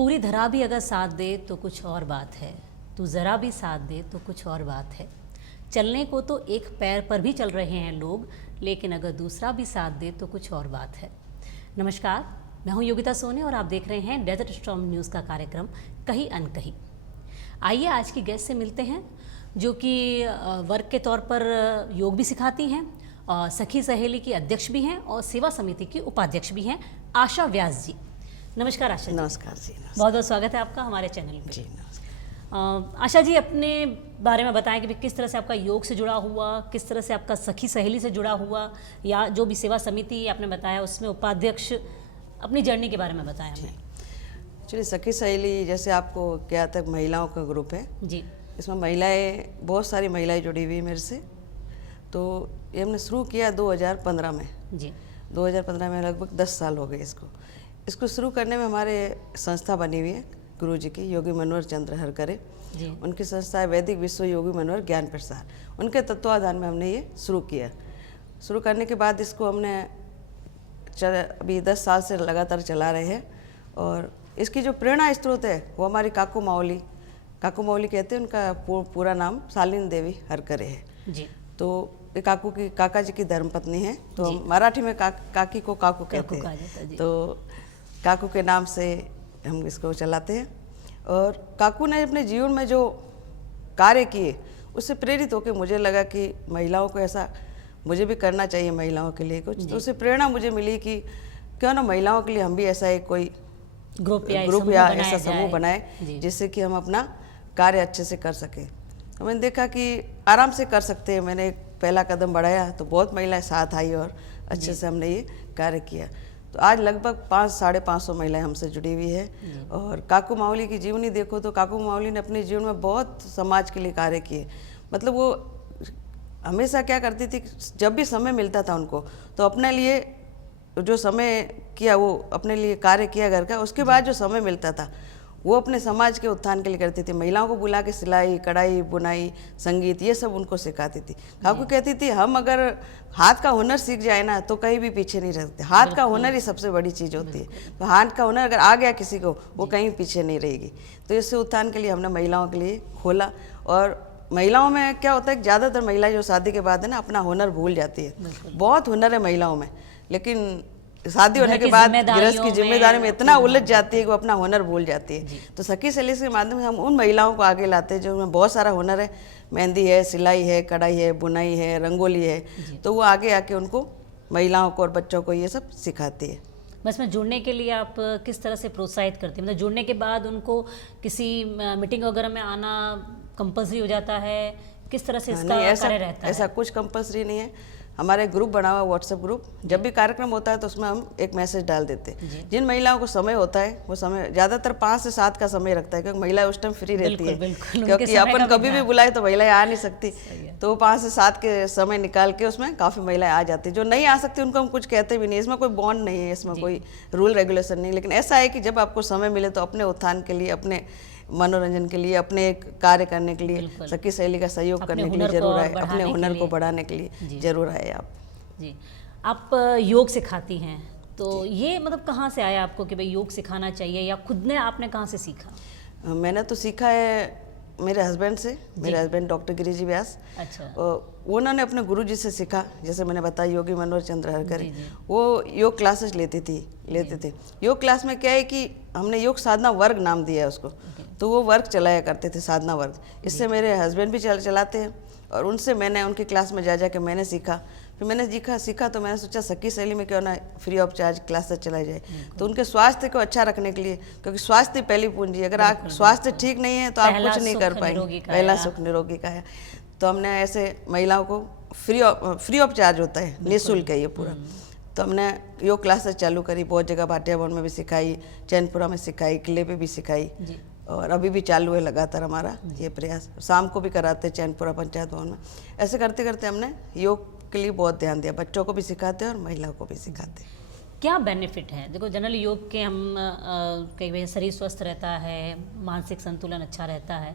पूरी धरा भी अगर साथ दे तो कुछ और बात है, तू ज़रा भी साथ दे तो कुछ और बात है। चलने को तो एक पैर पर भी चल रहे हैं लोग, लेकिन अगर दूसरा भी साथ दे तो कुछ और बात है। नमस्कार, मैं हूं योगिता सोनी और आप देख रहे हैं डेजर्ट स्टॉर्म न्यूज़ का कार्यक्रम कहीं अनकहीं। आइए आज की गेस्ट से मिलते हैं, जो कि वर्क के तौर पर योग भी सिखाती हैं और सखी सहेली की अध्यक्ष भी हैं और सेवा समिति की उपाध्यक्ष भी हैं, आशा व्यास जी। नमस्कार आशा जी। नमस्कार जी। बहुत बहुत स्वागत है आपका हमारे चैनल पे। जी नमस्कार। आशा जी, अपने बारे में बताएं कि भी किस तरह से आपका योग से जुड़ा हुआ, किस तरह से आपका सखी सहेली से जुड़ा हुआ, या जो भी सेवा समिति आपने बताया उसमें उपाध्यक्ष, अपनी जर्नी के बारे में बताएं हमें। एक्चुअली सखी सहेली जैसे आपको क्या तक महिलाओं का ग्रुप है जी। इसमें महिलाएं, बहुत सारी महिलाएं जुड़ी हुई मेरे से। तो ये हमने शुरू किया 2015 में। जी। 2015 में लगभग 10 साल हो गए इसको शुरू करने में। हमारे संस्था बनी हुई है गुरु जी की, योगी मनोहर चंद्र हरकरे जी। उनकी संस्था है वैदिक विश्व योगी मनोहर ज्ञान प्रसार। उनके तत्वाधान में हमने ये शुरू किया। शुरू करने के बाद इसको हमने अभी 10 साल से लगातार चला रहे हैं। और इसकी जो प्रेरणा स्रोत है वो हमारी काकू माओली कहते हैं, उनका पूरा नाम शालिनी देवी हरकरे है। जी। तो ये काका जी की धर्मपत्नी है। तो हम मराठी में काकी को काकू कहते हैं। तो काकू के नाम से हम इसको चलाते हैं। और काकू ने अपने जीवन में जो कार्य किए उससे प्रेरित होकर मुझे लगा कि महिलाओं को ऐसा मुझे भी करना चाहिए, महिलाओं के लिए कुछ। तो उससे प्रेरणा मुझे मिली कि क्यों ना महिलाओं के लिए हम भी ऐसा एक कोई ग्रुप या ऐसा समूह बनाए जिससे कि हम अपना कार्य अच्छे से कर सकें। तो मैंने देखा कि आराम से कर सकते हैं। मैंने एक पहला कदम बढ़ाया तो बहुत महिलाएं साथ आई और अच्छे से हमने ये कार्य किया। तो आज लगभग 500-550 महिलाएं हमसे जुड़ी हुई है। और काकू माओली की जीवनी देखो तो काकू माओली ने अपने जीवन में बहुत समाज के लिए कार्य किए। मतलब वो हमेशा क्या करती थी, जब भी समय मिलता था उनको तो अपने लिए जो समय किया, वो अपने लिए कार्य किया घर का। उसके बाद जो समय मिलता था वो अपने समाज के उत्थान के लिए करती थी। महिलाओं को बुला के सिलाई, कढ़ाई, बुनाई, संगीत, ये सब उनको सिखाती थी। काकू कहती थी हम अगर हाथ का हुनर सीख जाए ना तो कहीं भी पीछे नहीं रहते। हाथ का हुनर ही सबसे बड़ी चीज़ होती है। तो हाथ का हुनर अगर आ गया किसी को, वो कहीं पीछे नहीं रहेगी। तो इससे उत्थान के लिए हमने महिलाओं के लिए खोला। और महिलाओं में क्या होता है कि ज़्यादातर महिलाएं जो शादी के बाद है ना अपना हुनर भूल जाती है। बहुत हुनर है महिलाओं में, लेकिन शादी होने के बाद गृहस्थ की जिम्मेदारी में इतना उलझ जाती है कि वो अपना हुनर भूल जाती है। तो सखी सहेली के माध्यम से हम उन महिलाओं को आगे लाते हैं जिनमें बहुत सारा हुनर है। मेहंदी है, सिलाई है, कढ़ाई है, बुनाई है, रंगोली है। तो वो आगे आके उनको, महिलाओं को और बच्चों को ये सब सिखाती है। बस में जुड़ने के लिए आप किस तरह से प्रोत्साहित करते हैं? मतलब जुड़ने के बाद उनको किसी मीटिंग वगैरह में आना कंपल्सरी हो जाता है? किस तरह से इसका कार्य रहता है? ऐसा कुछ कंपल्सरी नहीं है। हमारे ग्रुप बना हुआ व्हाट्सएप ग्रुप, जब भी कार्यक्रम होता है तो उसमें हम एक मैसेज डाल देते हैं। जिन महिलाओं को समय होता है वो समय ज़्यादातर 5 से 7 का समय रखता है, क्योंकि महिलाएं उस टाइम फ्री रहती है। क्योंकि अपन कभी भी बुलाए तो महिलाएं आ नहीं सकती। तो 5 से 7 के समय निकाल के उसमें काफ़ी महिलाएं आ जाती है। जो नहीं आ सकती उनको हम कुछ कहते भी नहीं। इसमें कोई बॉन्ड नहीं है, इसमें कोई रूल रेगुलेशन नहीं। लेकिन ऐसा है कि जब आपको समय मिले तो अपने उत्थान के लिए, अपने मनोरंजन के लिए, अपने एक कार्य करने के लिए, सखी सहेली का सहयोग करने के लिए जरूर आए, अपने हुनर को बढ़ाने के लिए जरूर आए आप। जी। आप योग सिखाती हैं, तो ये मतलब कहाँ से आया आपको कि भाई योग सिखाना चाहिए, या खुद ने आपने कहाँ से सीखा? मैंने तो सीखा है मेरे हस्बैंड से। मेरे हस्बैंड डॉक्टर गिरिजी व्यास। अच्छा। उन्होंने अपने गुरुजी से सीखा। जैसे मैंने बताया योगी मनोहर चंद्र हरकरे, वो योग क्लासेस लेते थे। योग क्लास में क्या है कि हमने योग साधना वर्ग नाम दिया है उसको। तो वो वर्ग चलाया करते थे, साधना वर्ग। इससे मेरे हस्बैंड भी चलाते हैं और उनसे मैंने उनकी क्लास में जा के मैंने सीखा। फिर मैंने सीखा तो मैंने सोचा सखी सहेली में क्यों ना फ्री ऑफ चार्ज क्लासेस चलाई जाए। तो उनके स्वास्थ्य को अच्छा रखने के लिए, क्योंकि स्वास्थ्य पहली पूंजी। अगर आप स्वास्थ्य ठीक नहीं है तो आप कुछ नहीं कर पाएंगे। पहला सुख निरोगी का है। तो हमने ऐसे महिलाओं को फ्री ऑफ चार्ज होता है, निःशुल्क है ये पूरा। तो हमने योग क्लासेस चालू करी। बहुत जगह भाटिया भवन में भी सिखाई, चैनपुरा में सिखाई, किले पे भी सिखाई। और अभी भी चालू है लगातार हमारा ये प्रयास। शाम को भी कराते हैं चैनपुरा पंचायत भवन में। ऐसे करते करते हमने योग के लिए बहुत ध्यान दिया। बच्चों को भी सिखाते हैं और महिलाओं को भी सिखाते हैं। क्या बेनिफिट है? देखो, जनरली योग के हम कई बार शरीर स्वस्थ रहता है, मानसिक संतुलन अच्छा रहता है।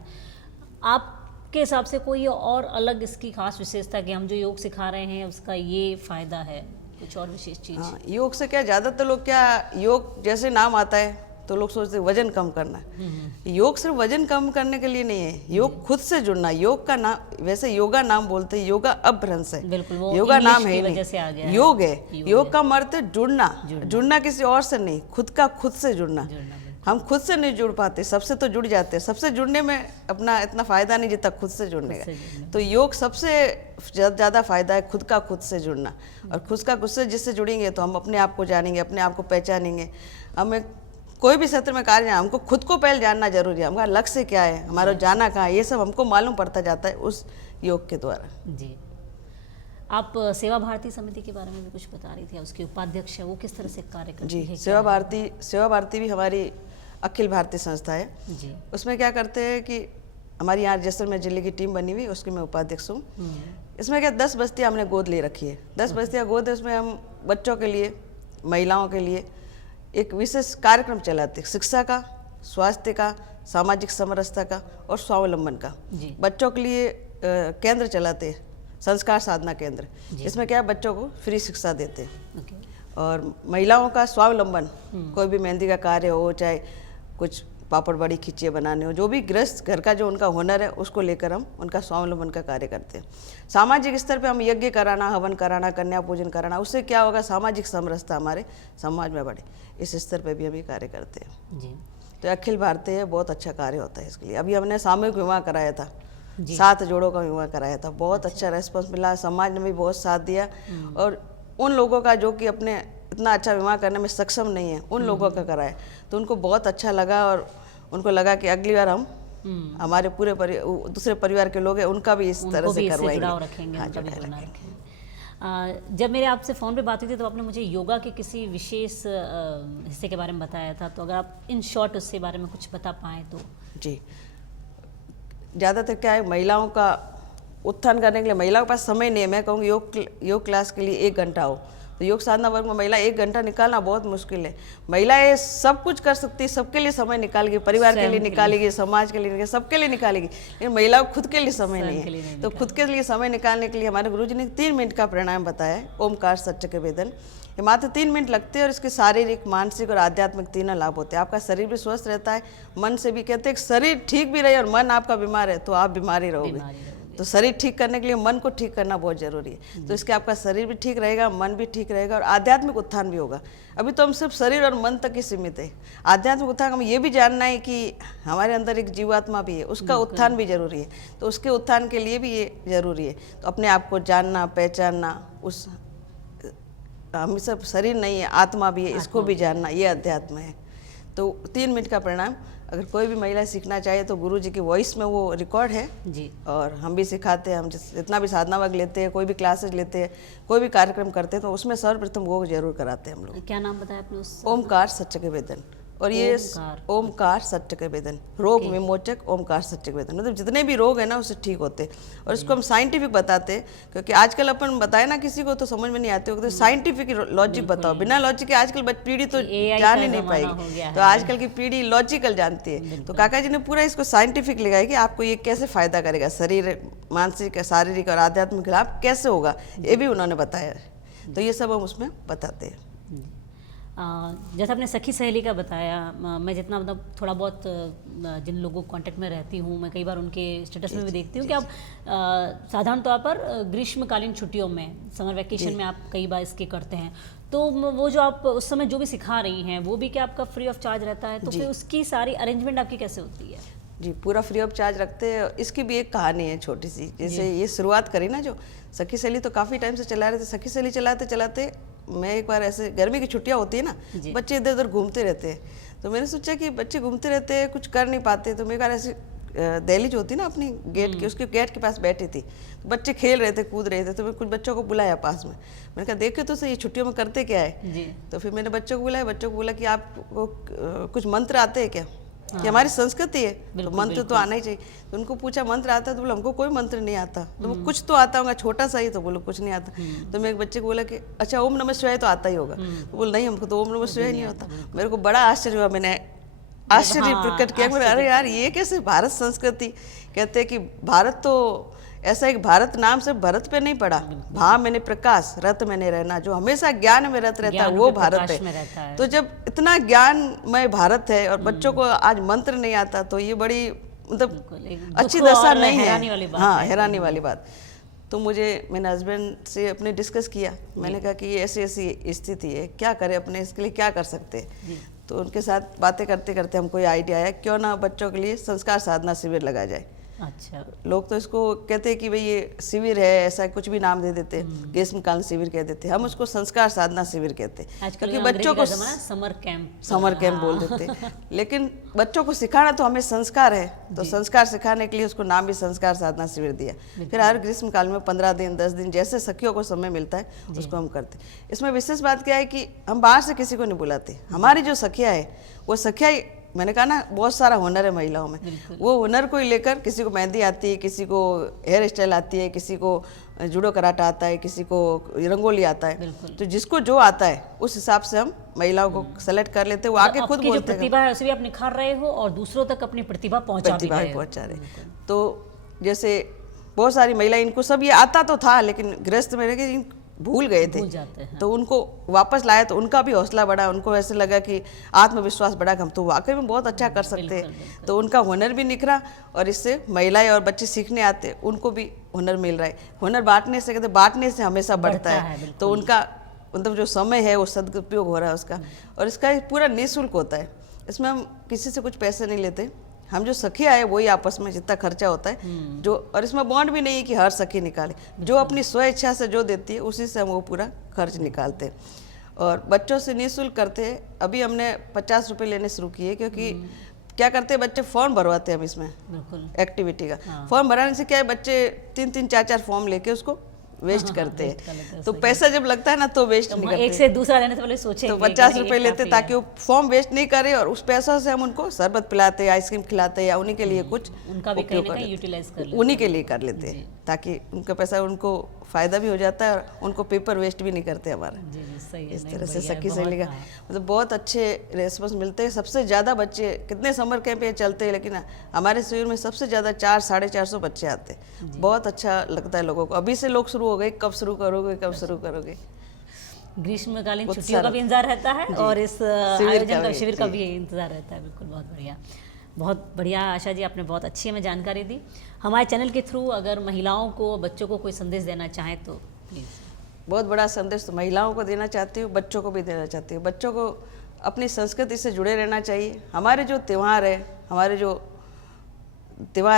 आपके हिसाब से कोई और अलग इसकी खास विशेषता कि हम जो योग सिखा रहे हैं उसका ये फ़ायदा है, कुछ और विशेष चीज़? योग से क्या, ज़्यादातर लोग क्या, योग जैसे नाम आता है तो लोग सोचते हैं वजन कम करना है। योग सिर्फ वजन कम करने के लिए नहीं है, योग खुद से जुड़ना। योग का नाम, वैसे योगा नाम बोलते हैं, योगा अपभ्रंश है, योगा नाम है ही नहीं, योग है। योग का अर्थ है जुड़ना, जुड़ना किसी और से नहीं, खुद का खुद से जुड़ना। हम खुद से नहीं जुड़ पाते, सबसे तो जुड़ जाते हैं। सबसे जुड़ने में अपना इतना फायदा नहीं जितना खुद से जुड़ने का। तो योग सबसे ज़्यादा फायदा है खुद का खुद से जुड़ना। और खुद का खुद से जिससे जुड़ेंगे तो हम अपने आप को जानेंगे, अपने आप को पहचानेंगे। हमें कोई भी क्षेत्र में कार्य, हमको खुद को पहले जानना जरूरी है। हमारा लक्ष्य क्या है, हमारा जाना कहाँ है, ये सब हमको मालूम पड़ता जाता है उस योग के द्वारा। जी, आप सेवा भारती समिति के बारे में भी कुछ बता रही थी, उसकी उपाध्यक्ष है, वो किस तरह से कार्य करती है? जी, सेवा भारती भी हमारी अखिल भारतीय संस्था है जी। उसमें क्या करते हैं कि हमारी यहाँ जैसलमेर जिले की टीम बनी हुई, उसकी मैं उपाध्यक्ष हूँ। इसमें क्या 10 बस्तियाँ हमने गोद ले रखी है। 10 बस्तियाँ गोद है, उसमें हम बच्चों के लिए, महिलाओं के लिए एक विशेष कार्यक्रम चलाते हैं, शिक्षा का, स्वास्थ्य का, सामाजिक समरसता का और स्वावलंबन का। बच्चों के लिए केंद्र चलाते हैं, संस्कार साधना केंद्र। इसमें क्या है, बच्चों को फ्री शिक्षा देते हैं। और महिलाओं का स्वावलंबन, कोई भी मेहंदी का कार्य हो, चाहे कुछ पापड़ बड़ी खिचिया बनाने हो, जो भी गृहस्थ घर का जो उनका हुनर है उसको लेकर हम उनका स्वावलंबन का कार्य करते हैं। सामाजिक स्तर पे हम यज्ञ कराना, हवन कराना, कन्या पूजन कराना, उससे क्या होगा, सामाजिक समरसता हमारे समाज में बढ़े, इस स्तर पे भी हम ये कार्य करते हैं जी। तो अखिल भारतीय बहुत अच्छा कार्य होता है इसके लिए। अभी हमने सामूहिक विवाह कराया था, 7 जोड़ों का विवाह कराया था, बहुत अच्छा रेस्पॉन्स मिला, समाज ने भी बहुत साथ दिया। और उन लोगों का जो कि अपने इतना अच्छा विवाह करने में सक्षम नहीं है, उन लोगों का कराया तो उनको बहुत अच्छा लगा। और उनको लगा कि अगली बार हम हमारे पूरे दूसरे परिवार के लोग हैं उनका भी इस तरह से करवाएंगे। जब मेरे आपसे फ़ोन पे बात हुई थी तो आपने मुझे योगा के किसी विशेष हिस्से के बारे में बताया था, तो अगर आप इन शॉर्ट उसके बारे में कुछ बता पाएँ तो। जी, ज़्यादातर क्या है, महिलाओं का उत्थान करने के लिए महिलाओं के पास समय नहीं है। मैं कहूँगी योग क्लास के लिए 1 घंटा हो, तो योग साधना वर्ग में महिला 1 घंटा निकालना बहुत मुश्किल है। महिलाएं सब कुछ कर सकती है, सबके लिए समय निकालेगी, परिवार के लिए निकालेगी, समाज के लिए निकालेगी, सबके लिए निकालेगी, लेकिन महिलाओं को खुद के लिए समय नहीं है। तो खुद के लिए समय निकालने के लिए हमारे गुरुजी ने 3 मिनट का प्राणायाम बताया है, ओमकार सच्च के वेदन। ये मात्र 3 मिनट लगते हैं और इसके शारीरिक, मानसिक और आध्यात्मिक तीनों लाभ होते हैं। आपका शरीर भी स्वस्थ रहता है, मन से भी, कहते हैं शरीर ठीक भी रहे और मन आपका बीमार है तो आप बीमार ही रहोगे। तो शरीर ठीक करने के लिए मन को ठीक करना बहुत जरूरी है। तो इसके आपका शरीर भी ठीक रहेगा, मन भी ठीक रहेगा और आध्यात्मिक उत्थान भी होगा। अभी तो हम सिर्फ शरीर और मन तक ही सीमित है। आध्यात्मिक उत्थान हम ये भी जानना है कि हमारे अंदर एक जीवात्मा भी है, उसका उत्थान भी जरूरी है। तो उसके उत्थान के लिए भी ये जरूरी है। तो अपने आप को जानना, पहचानना, उस हम सब शरीर नहीं है, आत्मा भी है, इसको भी जानना, ये अध्यात्म है। तो 3 मिनट का प्रणाम अगर कोई भी महिला सीखना चाहे तो गुरुजी की वॉइस में वो रिकॉर्ड है जी। और हम भी सिखाते हैं, हम जितना भी साधना वर्ग लेते हैं, कोई भी क्लासेज लेते हैं, कोई भी कार्यक्रम करते हैं तो उसमें सर्वप्रथम वो जरूर कराते हैं हम लोग। क्या नाम बताया आपने उस? ओमकार सच्च के वेदन। और ये ओमकार सच्च के वेदन, रोग विमोचक ओमकार सच्च के वेदन, मतलब जितने भी रोग है ना उससे ठीक होते हैं। और इसको हम साइंटिफिक बताते हैं, क्योंकि आजकल अपन बताए ना किसी को तो समझ में नहीं आते हो, तो साइंटिफिक लॉजिक बताओ। बिना लॉजिक के आजकल पीढ़ी तो जान ही नहीं पाएगी, तो आजकल की पीढ़ी लॉजिकल जानती है। तो काका जी ने पूरा इसको साइंटिफिक लिखा है कि आपको ये कैसे फायदा करेगा, शरीर, मानसिक, शारीरिक और आध्यात्मिक लाभ कैसे होगा, ये भी उन्होंने बताया है। तो ये सब हम उसमें बताते हैं। जैसे आपने सखी सहेली का बताया, मैं जितना मतलब थोड़ा बहुत जिन लोगों को कांटेक्ट में रहती हूँ, मैं कई बार उनके स्टेटस में भी देखती हूँ कि आप साधारण तौर पर ग्रीष्मकालीन छुट्टियों में, समर वैकेशन में आप कई बार इसके करते हैं। तो वो जो आप उस समय जो भी सिखा रही हैं वो भी क्या आपका फ्री ऑफ चार्ज रहता है? तो फिर उसकी सारी अरेंजमेंट आपकी कैसे होती है? जी, पूरा फ्री ऑफ चार्ज रखते हैं। इसकी भी एक कहानी है छोटी सी। जैसे ये शुरुआत करी ना, जो सखी सहेली तो काफ़ी टाइम से चला रहे थे। सखी सहेली चलाते चलाते मैं एक बार ऐसे, गर्मी की छुट्टियां होती है ना, बच्चे इधर उधर घूमते रहते हैं, तो मैंने सोचा कि बच्चे घूमते रहते हैं, कुछ कर नहीं पाते, तो मैं ऐसे दहलीज होती ना अपनी गेट की, उसके गेट के पास बैठी थी, तो बच्चे खेल रहे थे, कूद रहे थे, तो मैं कुछ बच्चों को बुलाया पास में। मैंने कहा देखे तो सही छुट्टियों में करते क्या है। तो फिर मैंने बच्चों को बुलाया, बच्चों को बोला कि आपको कुछ मंत्र आते हैं क्या, कि हमारी संस्कृति है तो मंत्र तो आना ही चाहिए। तो उनको पूछा मंत्र आता है, तो बोला हमको कोई मंत्र नहीं आता। तो वो कुछ तो आता होगा, छोटा सा ही, तो बोलो कुछ नहीं आता। तो मैं एक बच्चे को बोला कि अच्छा ओम नमः शिवाय तो आता ही होगा। तो बोल नहीं, हमको तो ओम नमः शिवाय नहीं आता। मेरे को बड़ा आश्चर्य हुआ, मैंने आश्चर्य प्रकट किया, अरे यार ये कैसे, भारत संस्कृति, कहते हैं कि भारत तो ऐसा एक भारत नाम से भरत पे नहीं पड़ा, भा मैंने प्रकाश, रत मैंने रहना, जो हमेशा ज्ञान में रत रहता है वो भारत है। तो जब इतना ज्ञानमय भारत है और बच्चों को आज मंत्र नहीं आता तो ये बड़ी मतलब अच्छी दशा नहीं है। हाँ, हैरानी वाली बात। तो मैंने हस्बैंड से अपने डिस्कस किया, मैंने कहा कि ये ऐसी ऐसी स्थिति है, क्या करें, अपने इसके लिए क्या कर सकते हैं। तो उनके साथ बातें करते करते हमको ये आइडिया आया, क्यों ना बच्चों के लिए संस्कार साधना शिविर लगाया जाए। अच्छा, लोग तो इसको कहते हैं कि भाई ये शिविर है, ऐसा कुछ भी नाम दे देते हैं, ग्रीष्मकालीन शिविर कह देते हैं, हम उसको संस्कार साधना शिविर कहते हैं, क्योंकि बच्चों को समर कैंप बोल देते हैं। लेकिन बच्चों को सिखाना तो हमें संस्कार है, तो संस्कार सिखाने के लिए उसको नाम भी संस्कार साधना शिविर दिया। फिर हर ग्रीष्मकाल में 15 दिन 10 दिन जैसे सखियों को समय मिलता है उसको हम करते। इसमें विशेष बात क्या है कि हम बाहर से किसी को नहीं बुलाते, हमारी जो सखियाँ है वो सखियाँ, मैंने कहा ना बहुत सारा हुनर है महिलाओं में, वो हुनर को ही लेकर, किसी को मेहंदी आती है, किसी को हेयर स्टाइल आती है, किसी को जूडो कराटा आता है, किसी को रंगोली आता है, तो जिसको जो आता है उस हिसाब से हम महिलाओं को सेलेक्ट कर लेते हैं। वो आके खुद बोलते हैं प्रतिभा है उसे भी आप निखार रहे हो और दूसरों तक अपनी प्रतिभा पहुंचा रहे। तो जैसे बहुत सारी महिला, इनको सब ये आता तो था लेकिन गृहस्थ में भूल गए थे, तो उनको वापस लाया तो उनका भी हौसला बढ़ा, उनको ऐसे लगा कि आत्मविश्वास बढ़ा कि हम तो वाकई में बहुत अच्छा कर सकते हैं। तो उनका हुनर भी निखरा और इससे महिलाएं और बच्चे सीखने आते, उनको भी हुनर मिल रहा है। हुनर बांटने से, कहते बांटने से हमेशा बढ़ता है। तो उनका मतलब जो समय है वो सदुपयोग हो रहा है उसका, और इसका पूरा निःशुल्क होता है। इसमें हम किसी से कुछ पैसे नहीं लेते, हम जो सखियाँ है वही आपस में जितना खर्चा होता है जो, और इसमें बॉन्ड भी नहीं है कि हर सखी निकाले, जो अपनी स्व इच्छा से जो देती है उसी से हम वो पूरा खर्च निकालते हैं। और बच्चों से निःशुल्क करते हैं। अभी हमने 50 रुपये लेने शुरू किए, क्योंकि क्या करते हैं बच्चे फॉर्म भरवाते हैं हम इसमें एक्टिविटी का। फॉर्म भराने से क्या है, बच्चे 3-3 4-4 फॉर्म लेके उसको वेस्ट करते हैं। तो पैसा जब लगता है ना तो वेस्ट नहीं करते, एक से दूसरा लेने से पहले सोचेंगे तो 50 रुपए लेते ताकि वो फॉर्म वेस्ट नहीं करे, और उस पैसों से हम उनको शरबत पिलाते, आइसक्रीम खिलाते, या उन्हीं के लिए कुछ उनका भी कहीं ना कहीं यूटिलाइज कर लेते, उन्हीं के लिए कर लेते हैं, ताकि उनका पैसा उनको फायदा भी हो जाता है और उनको पेपर वेस्ट भी नहीं करते हमारा। इस तरह से सखी सहेली का मतलब बहुत अच्छे रेस्पॉन्स मिलते हैं। सबसे ज़्यादा बच्चे, कितने समर कैंप ये चलते हैं, लेकिन हमारे शिविर में सबसे ज़्यादा 400-450 बच्चे आते हैं। बहुत अच्छा लगता है लोगों को। अभी से लोग शुरू हो गए, कब शुरू करोगे। ग्रीष्मकालीन छुट्टियों का भी इंतजार रहता है और इस आयोजन का, शिविर का भी इंतजार रहता है। बिल्कुल, बहुत बढ़िया आशा जी, आपने बहुत अच्छी हमें जानकारी दी। हमारे चैनल के थ्रू अगर महिलाओं को, बच्चों को कोई संदेश देना चाहें तो प्लीज़। बहुत बड़ा संदेश तो महिलाओं को देना चाहती हूँ, बच्चों को भी देना चाहती हूँ। बच्चों को अपनी संस्कृति से जुड़े रहना चाहिए। हमारे जो त्यौहार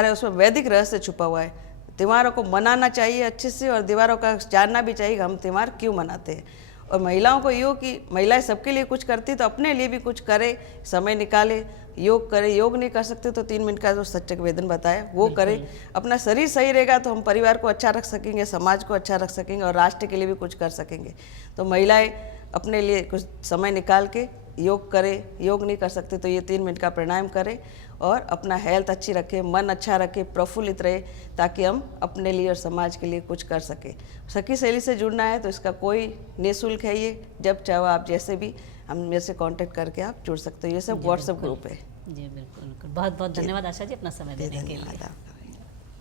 है उसमें वैदिक रहस्य छुपा हुआ है। त्योहारों को मनाना चाहिए अच्छे से, और त्योहारों का जानना भी चाहिए कि हम त्यौहार क्यों मनाते हैं। और महिलाओं को योग कि महिलाएं सबके लिए कुछ करती तो अपने लिए भी कुछ करे, समय निकाले, योग करे। योग नहीं कर सकते तो 3 मिनट का जो सच्चक वेदन बताया वो करे। अपना शरीर सही रहेगा तो हम परिवार को अच्छा रख सकेंगे, समाज को अच्छा रख सकेंगे और राष्ट्र के लिए भी कुछ कर सकेंगे। तो महिलाएं अपने लिए कुछ समय निकाल के योग करे। योग नहीं कर सकते तो ये 3 मिनट का प्राणायाम करें और अपना हेल्थ अच्छी रखें, मन अच्छा रखें, प्रफुल्लित रहे, ताकि हम अपने लिए और समाज के लिए कुछ कर सकें। सखी सहेली से जुड़ना है तो इसका कोई निःशुल्क है, ये जब चाहो आप जैसे भी हम मेरे से कांटेक्ट करके आप जुड़ सकते हो। ये सब व्हाट्सएप ग्रुप है। जी बिल्कुल, बहुत बहुत धन्यवाद आशा जी अपना समय देने के लिए।